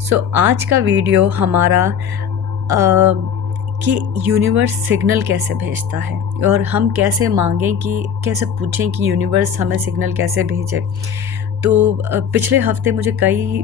आज का वीडियो हमारा कि यूनिवर्स सिग्नल कैसे भेजता है और हम कैसे मांगें कि कैसे पूछें कि यूनिवर्स हमें सिग्नल कैसे भेजे। तो पिछले हफ्ते मुझे कई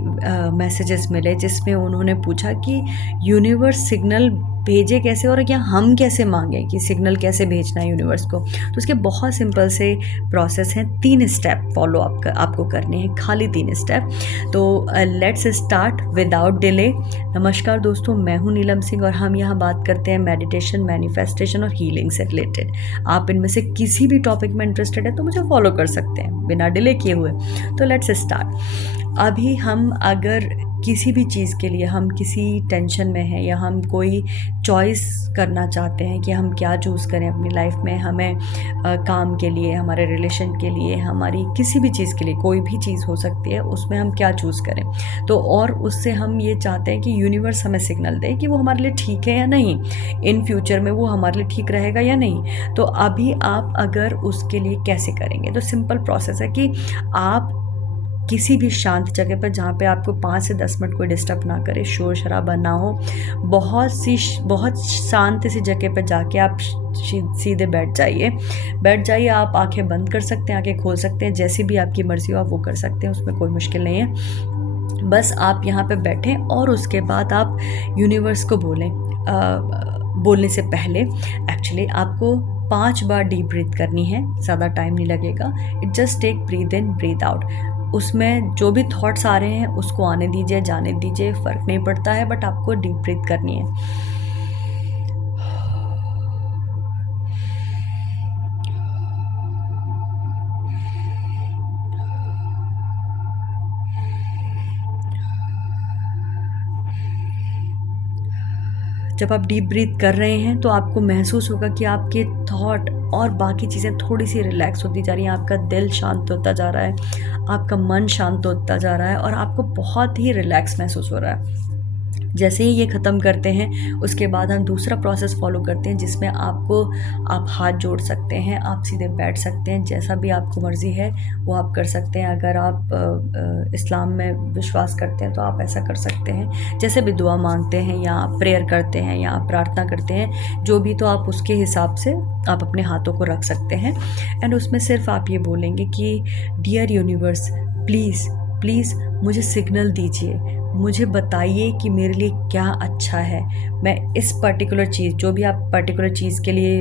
मैसेजेस मिले जिसमें उन्होंने पूछा कि यूनिवर्स सिग्नल भेजे कैसे और या हम कैसे मांगें कि सिग्नल कैसे भेजना है यूनिवर्स को। तो उसके बहुत सिंपल से प्रोसेस हैं, 3 स्टेप फॉलो आपको करने हैं, खाली 3 स्टेप। तो लेट्स स्टार्ट विदाउट डिले। नमस्कार दोस्तों, मैं हूं नीलम सिंह और हम यहाँ बात करते हैं मेडिटेशन, मैनिफेस्टेशन और हीलिंग से रिलेटेड। आप इनमें से किसी भी टॉपिक में इंटरेस्टेड है तो मुझे फॉलो कर सकते हैं बिना डिले किए हुए। तो लेट्स स्टार्ट। अभी हम अगर किसी भी चीज़ के लिए हम किसी टेंशन में हैं या हम कोई चॉइस करना चाहते हैं कि हम क्या चूज़ करें अपनी लाइफ में, हमें काम के लिए, हमारे रिलेशन के लिए, हमारी किसी भी चीज़ के लिए, कोई भी चीज़ हो सकती है, उसमें हम क्या चूज़ करें। तो और उससे हम ये चाहते हैं कि यूनिवर्स हमें सिग्नल दे कि वो हमारे लिए ठीक है या नहीं, इन फ्यूचर में वो हमारे लिए ठीक रहेगा या नहीं। तो अभी आप अगर उसके लिए कैसे करेंगे, तो सिंपल प्रोसेस है कि आप किसी भी शांत जगह पर जहाँ पे आपको 5 से 10 मिनट कोई डिस्टर्ब ना करे, शोर शराबा ना हो, बहुत शांत सी जगह पर जाके आप सीधे बैठ जाइए। आप आंखें बंद कर सकते हैं, आंखें खोल सकते हैं, जैसी भी आपकी मर्ज़ी हो आप वो कर सकते हैं, उसमें कोई मुश्किल नहीं है। बस आप यहाँ पे बैठें और उसके बाद आप यूनिवर्स को बोलें। बोलने से पहले एक्चुअली आपको 5 बार डीप ब्रीथ करनी है, ज़्यादा टाइम नहीं लगेगा। It just take breath in breath out. उसमें जो भी थॉट्स आ रहे हैं उसको आने दीजिए, जाने दीजिए, फ़र्क नहीं पड़ता है, बट आपको डीप ब्रीथ करनी है। जब आप डीप ब्रीथ कर रहे हैं तो आपको महसूस होगा कि आपके थॉट और बाकी चीज़ें थोड़ी सी रिलैक्स होती जा रही हैं, आपका दिल शांत होता जा रहा है, आपका मन शांत होता जा रहा है और आपको बहुत ही रिलैक्स महसूस हो रहा है। जैसे ही ये ख़त्म करते हैं उसके बाद हम दूसरा प्रोसेस फॉलो करते हैं जिसमें आप हाथ जोड़ सकते हैं, आप सीधे बैठ सकते हैं, जैसा भी आपको मर्ज़ी है वो आप कर सकते हैं। अगर आप इस्लाम में विश्वास करते हैं तो आप ऐसा कर सकते हैं, जैसे भी दुआ मांगते हैं या आप प्रेयर करते हैं या आप प्रार्थना करते हैं, जो भी, तो आप उसके हिसाब से आप अपने हाथों को रख सकते हैं। एंड उसमें सिर्फ आप ये बोलेंगे कि डियर यूनिवर्स, प्लीज़ मुझे सिग्नल दीजिए, मुझे बताइए कि मेरे लिए क्या अच्छा है। मैं इस पर्टिकुलर चीज़, जो भी आप पर्टिकुलर चीज़ के लिए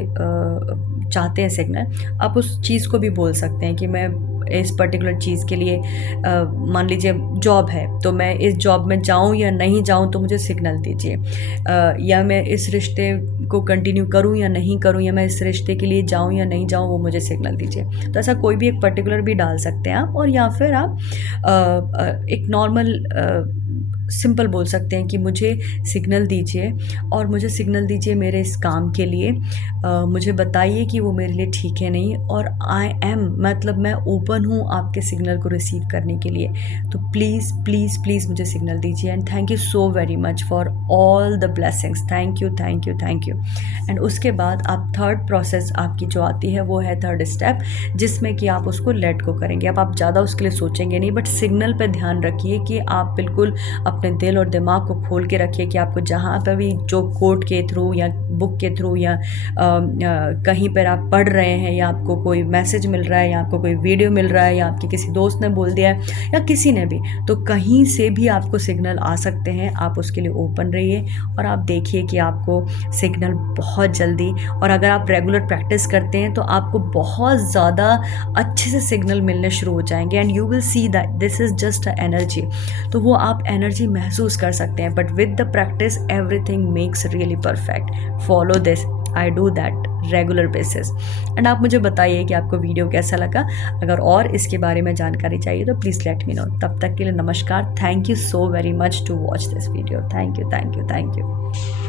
चाहते हैं सिग्नल, आप उस चीज़ को भी बोल सकते हैं कि मैं इस पर्टिकुलर चीज़ के लिए, मान लीजिए जॉब है तो मैं इस जॉब में जाऊं या नहीं जाऊं तो मुझे सिग्नल दीजिए, या मैं इस रिश्ते को कंटिन्यू करूं या नहीं करूं, या मैं इस रिश्ते के लिए जाऊं या नहीं जाऊं, वो मुझे सिग्नल दीजिए। तो ऐसा कोई भी एक पर्टिकुलर भी डाल सकते हैं आप, और या फिर आप एक नॉर्मल सिंपल बोल सकते हैं कि मुझे सिग्नल दीजिए और मुझे सिग्नल दीजिए मेरे इस काम के लिए, मुझे बताइए कि वो मेरे लिए ठीक है नहीं, और आई एम, मतलब मैं ओपन हूँ आपके सिग्नल को रिसीव करने के लिए। तो प्लीज़ मुझे सिग्नल दीजिए। And thank you so very much for all the blessings. Thank you. And उसके बाद आप थर्ड प्रोसेस आपकी जो आती है वो है थर्ड स्टेप, जिसमें कि आप उसको लेट गो करेंगे। अब आप ज़्यादा उसके लिए सोचेंगे नहीं, बट सिग्नल पे ध्यान रखिए कि आप बिल्कुल अपने दिल और दिमाग को खोल के रखिए कि आपको जहाँ पर भी जो कोट के थ्रू या बुक के थ्रू या कहीं पर आप पढ़ रहे हैं, या आपको कोई मैसेज मिल रहा है, या आपको कोई वीडियो मिल रहा है, या आपके किसी दोस्त ने बोल दिया है, या किसी ने भी, तो कहीं से भी आपको सिग्नल आ सकते हैं। आप उसके लिए ओपन रहिए और आप देखिए कि आपको सिग्नल बहुत जल्दी, और अगर आप रेगुलर प्रैक्टिस करते हैं तो आपको बहुत ज़्यादा अच्छे से सिग्नल मिलने शुरू हो जाएंगे। And you will see that this is just a energy. तो वो आप एनर्जी महसूस कर सकते हैं, but with the practice everything makes really perfect. Follow this, I do that regular basis. And आप मुझे बताइए कि आपको वीडियो कैसा लगा। अगर और इसके बारे में जानकारी चाहिए तो प्लीज़ लेट मी नो। तब तक के लिए नमस्कार। Thank you so very much to watch this video. Thank you.